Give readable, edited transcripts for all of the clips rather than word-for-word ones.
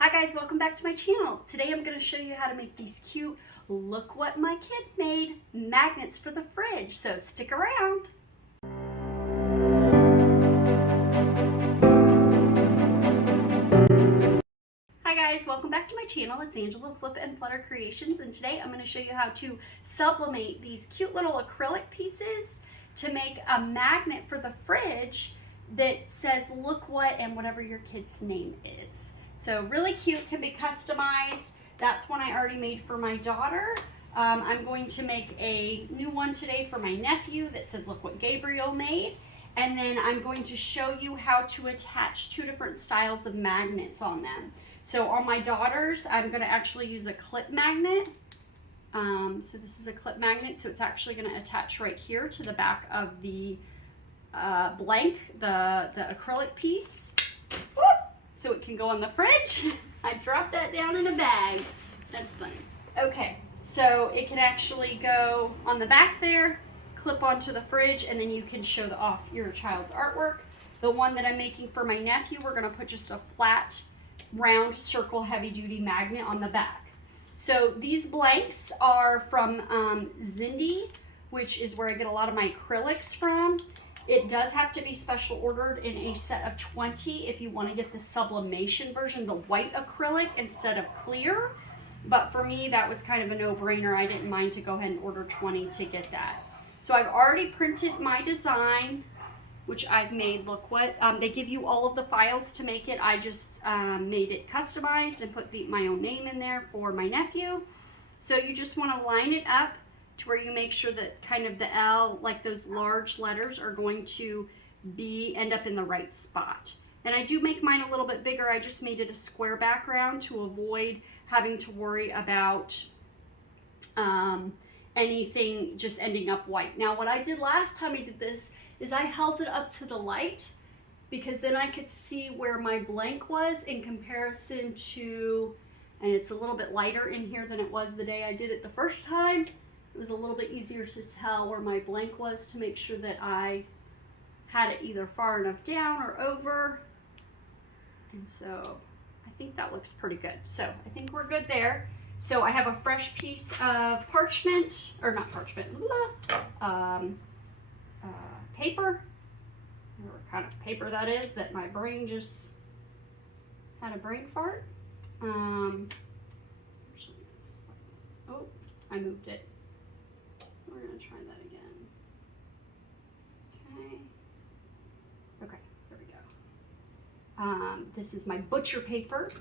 Hi guys, welcome back to my channel. Today I'm going to show you how to make these cute, look what my kid made, magnets for the fridge, so stick around. Hi guys, welcome back to my channel. It's Angela Flip and Flutter Creations, and today I'm going to show you how to sublimate these cute little acrylic pieces to make a magnet for the fridge that says look what and whatever your kid's name is. So really cute, can be customized. That's one I already made for my daughter. I'm going to make a new one today for my nephew that says look what Gabriel made. And then I'm going to show you how to attach two different styles of magnets on them. So on my daughter's, I'm going to actually use a clip magnet. So this is a clip magnet, so it's actually going to attach right here to the back of the blank, the acrylic piece. Whoop! So it can go on the fridge. I dropped that down in a bag. That's funny. Okay, so it can actually go on the back there, clip onto the fridge, and then you can show off your child's artwork. The one that I'm making for my nephew, we're gonna put just a flat, round, circle, heavy-duty magnet on the back. So these blanks are from Zindee, which is where I get a lot of my acrylics from. It does have to be special ordered in a set of 20 if you want to get the sublimation version, the white acrylic instead of clear. But for me, that was kind of a no-brainer. I didn't mind to go ahead and order 20 to get that. So I've already printed my design, which I've made. Look what, they give you all of the files to make it. I just made it customized and put my own name in there for my nephew. So you just want to line it up to where you make sure that kind of the L, like those large letters, are going to end up in the right spot. And I do make mine a little bit bigger. I just made it a square background to avoid having to worry about anything just ending up white. Now what I did last time I did this is I held it up to the light because then I could see where my blank was in comparison to, and it's a little bit lighter in here than it was the day I did it the first time. It was a little bit easier to tell where my blank was to make sure that I had it either far enough down or over. And so I think that looks pretty good. So I think we're good there. So I have a fresh piece of parchment, or not parchment, paper, whatever kind of paper that is, that my brain just had a brain fart. Oh, I moved it. We're gonna try that again. Okay, there we go. This is my butcher paper,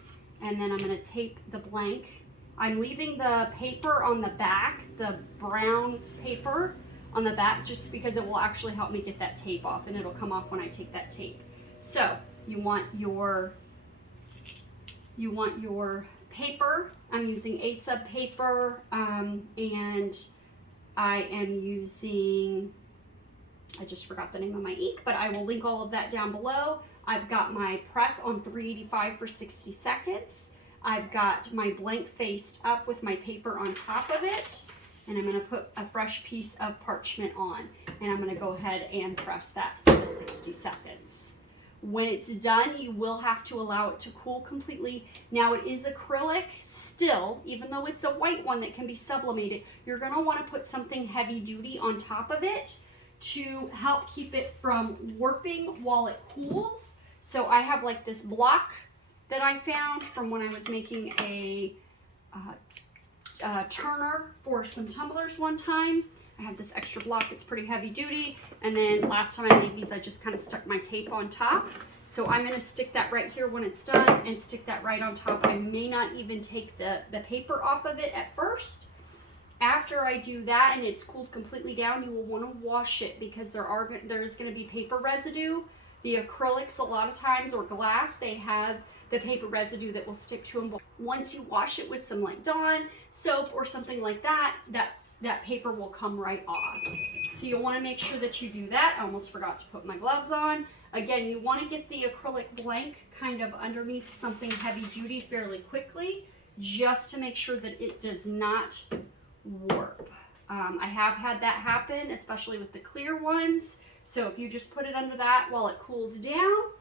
and then I'm gonna tape the blank. I'm leaving the paper on the back, the brown paper on the back, just because it will actually help me get that tape off, and it'll come off when I take that tape. So you want your paper. I'm using A-sub paper, and I am using, I just forgot the name of my ink, but I will link all of that down below. I've got my press on 385 for 60 seconds. I've got my blank faced up with my paper on top of it, and I'm gonna put a fresh piece of parchment on, and I'm gonna go ahead and press that for the 60 seconds. When it's done, you will have to allow it to cool completely. Now it is acrylic still, even though it's a white one that can be sublimated, you're gonna wanna put something heavy duty on top of it to help keep it from warping while it cools. So I have like this block that I found from when I was making a turner for some tumblers one time. I have this extra block that's pretty heavy duty, and then last time I made these I just kind of stuck my tape on top. So I'm going to stick that right here when it's done and stick that right on top. I may not even take the paper off of it at first. After I do that and it's cooled completely down, you will want to wash it because there's going to be paper residue. The acrylics a lot of times, or glass, they have the paper residue that will stick to them. Once you wash it with some like Dawn soap or something like that, that paper will come right off. So you'll want to make sure that you do that. I almost forgot to put my gloves on. Again, you want to get the acrylic blank kind of underneath something heavy duty fairly quickly, just to make sure that it does not warp. I have had that happen, especially with the clear ones. So if you just put it under that while it cools down,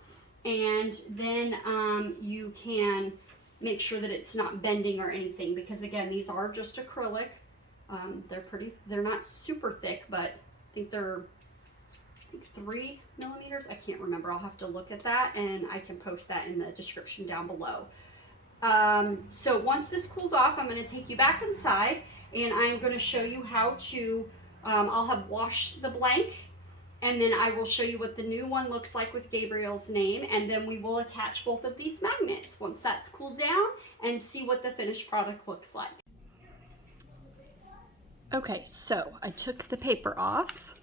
and then you can make sure that it's not bending or anything, because again, these are just acrylic. They're not super thick, but I think they're 3 millimeters. I can't remember. I'll have to look at that, and I can post that in the description down below. So once this cools off, I'm going to take you back inside, and I'm going to show you how to, I'll have washed the blank, and then I will show you what the new one looks like with Gabriel's name, and then we will attach both of these magnets once that's cooled down and see what the finished product looks like. Okay, so I took the paper off,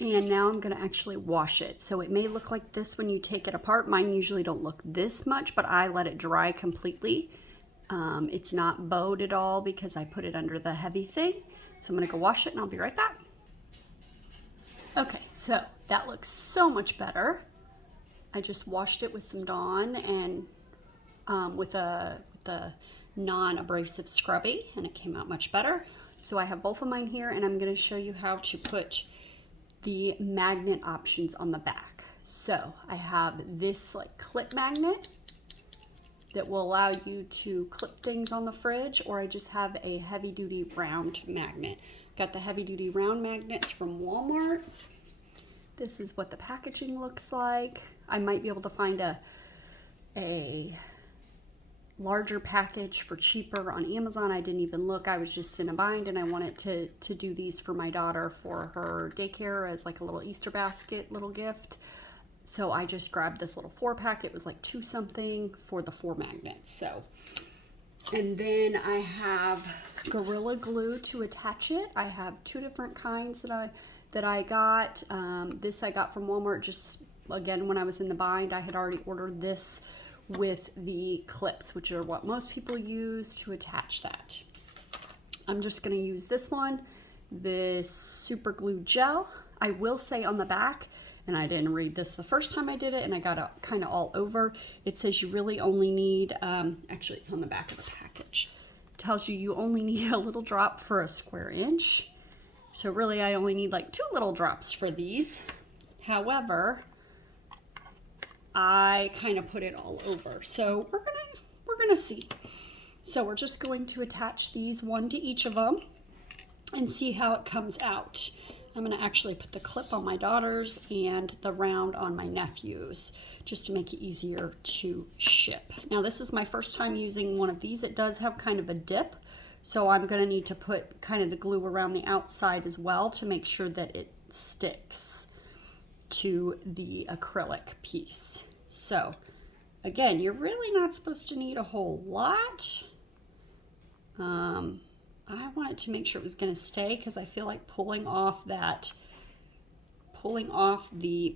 and now I'm going to actually wash it. So it may look like this when you take it apart. Mine usually don't look this much, but I let it dry completely. It's not bowed at all because I put it under the heavy thing. So I'm going to go wash it, and I'll be right back. Okay, so that looks so much better. I just washed it with some Dawn and with the non-abrasive scrubby, and it came out much better. So I have both of mine here, and I'm going to show you how to put the magnet options on the back. So I have this like clip magnet that will allow you to clip things on the fridge, or I just have a heavy duty round magnet. Got the heavy duty round magnets from Walmart. This is what the packaging looks like. I might be able to find a larger package for cheaper on Amazon. I didn't even look. I was just in a bind, and I wanted to do these for my daughter for her daycare as like a little Easter basket little gift. So I just grabbed this little 4-pack. It was like $2 something for the 4 magnets. So, and then I have Gorilla Glue to attach it. I have 2 different kinds that I got. This I got from Walmart just, again, when I was in the bind. I had already ordered this with the clips, which are what most people use to attach that. I'm just going to use this one, this super glue gel. I will say on the back, and I didn't read this the first time I did it, and I got it kind of all over, it says you really only need, actually it's on the back of the package, it tells you only need a little drop for a square inch. So really I only need like 2 little drops for these. However, I kind of put it all over. So we're gonna see. So we're just going to attach these one to each of them and see how it comes out. I'm gonna actually put the clip on my daughters and the round on my nephews, just to make it easier to ship. Now this is my first time using one of these. It does have kind of a dip, so I'm gonna need to put kind of the glue around the outside as well to make sure that it sticks to the acrylic piece. So again, you're really not supposed to need a whole lot. I wanted to make sure it was going to stay because I feel like pulling off the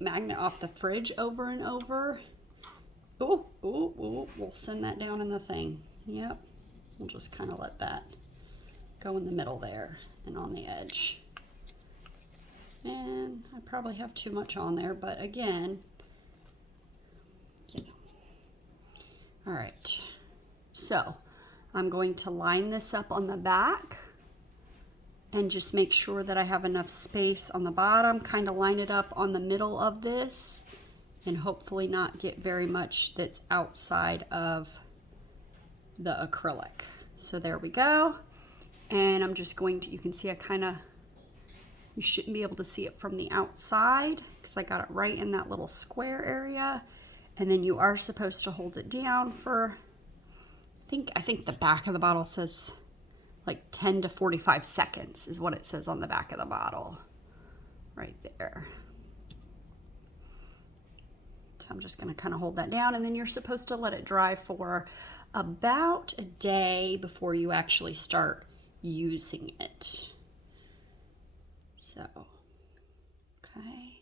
magnet off the fridge over and over. Oh, we'll send that down in the thing. Yep, we'll just kind of let that go in the middle there and on the edge. And I probably have too much on there, but again, you know. All right, so I'm going to line this up on the back and just make sure that I have enough space on the bottom, kind of line it up on the middle of this, and hopefully not get very much that's outside of the acrylic. So there we go. And I'm just going to, you can see you shouldn't be able to see it from the outside because I got it right in that little square area. And then you are supposed to hold it down for, I think the back of the bottle says like 10 to 45 seconds is what it says on the back of the bottle right there. So I'm just going to kind of hold that down, and then you're supposed to let it dry for about a day before you actually start using it. So, okay.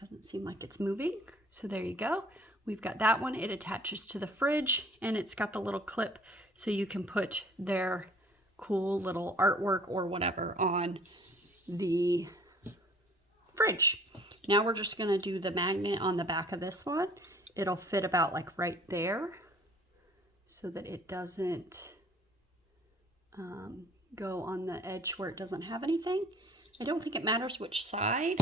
Doesn't seem like it's moving. So there you go. We've got that one. It attaches to the fridge, and it's got the little clip so you can put their cool little artwork or whatever on the fridge. Now we're just going to do the magnet on the back of this one. It'll fit about like right there so that it doesn't go on the edge where it doesn't have anything. I don't think it matters which side.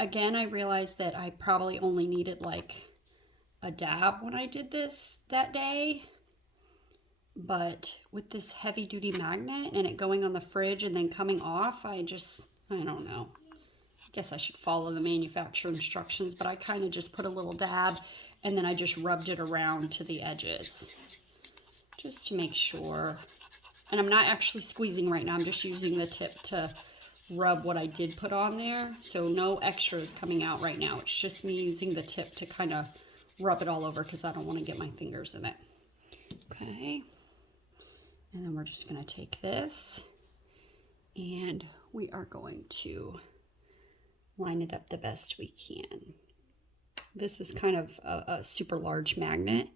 Again, I realized that I probably only needed like a dab when I did this that day. But with this heavy duty magnet and it going on the fridge and then coming off, I don't know. I guess I should follow the manufacturer instructions, but I kind of just put a little dab and then I just rubbed it around to the edges just to make sure. And I'm not actually squeezing right now. I'm just using the tip to rub what I did put on there. So no extra is coming out right now. It's just me using the tip to kind of rub it all over because I don't want to get my fingers in it. Okay. And then we're just going to take this and we are going to line it up the best we can. This is kind of a super large magnet.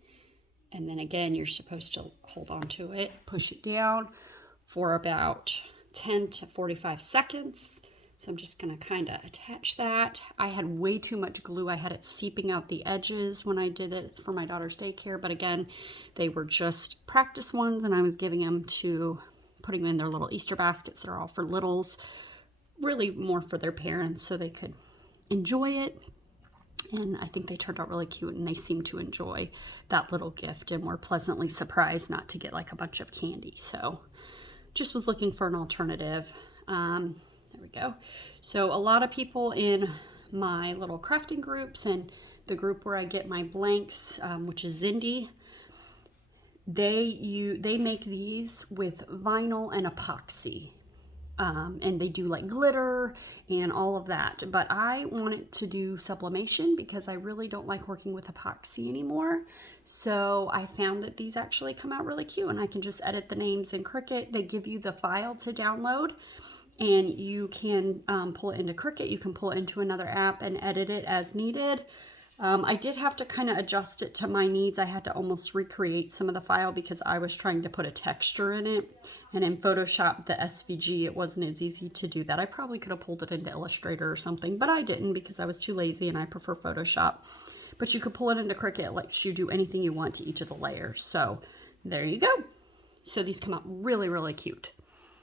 And then again, you're supposed to hold on to it, push it down for about 10 to 45 seconds. So I'm just going to kind of attach that. I had way too much glue. I had it seeping out the edges when I did it for my daughter's daycare. But again, they were just practice ones and I was giving them to, putting them in their little Easter baskets that are all for littles. Really more for their parents so they could enjoy it. And I think they turned out really cute and they seemed to enjoy that little gift and were pleasantly surprised not to get like a bunch of candy. So just was looking for an alternative. There we go. So a lot of people in my little crafting groups and the group where I get my blanks, which is Zindee, they make these with vinyl and epoxy. And they do like glitter and all of that. But I wanted to do sublimation because I really don't like working with epoxy anymore. So I found that these actually come out really cute and I can just edit the names in Cricut. They give you the file to download and you can pull it into Cricut. You can pull it into another app and edit it as needed. I did have to kind of adjust it to my needs. I had to almost recreate some of the file because I was trying to put a texture in it. And in Photoshop, the SVG, it wasn't as easy to do that. I probably could have pulled it into Illustrator or something, but I didn't because I was too lazy and I prefer Photoshop. But you could pull it into Cricut. It lets you do anything you want to each of the layers. So there you go. So these come out really, really cute.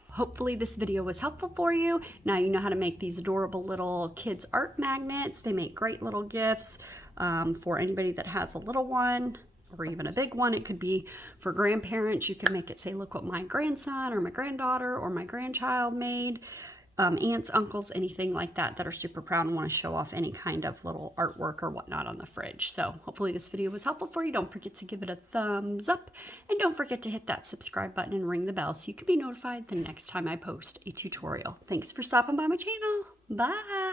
Hopefully this video was helpful for you. Now you know how to make these adorable little kids art magnets. They make great little gifts for anybody that has a little one or even a big one. It could be for grandparents. You can make it say, look what my grandson or my granddaughter or my grandchild made. Aunts, uncles, anything like that that are super proud and want to show off any kind of little artwork or whatnot on the fridge. So hopefully this video was helpful for you. Don't forget to give it a thumbs up and don't forget to hit that subscribe button and ring the bell so you can be notified the next time I post a tutorial. Thanks for stopping by my channel. Bye.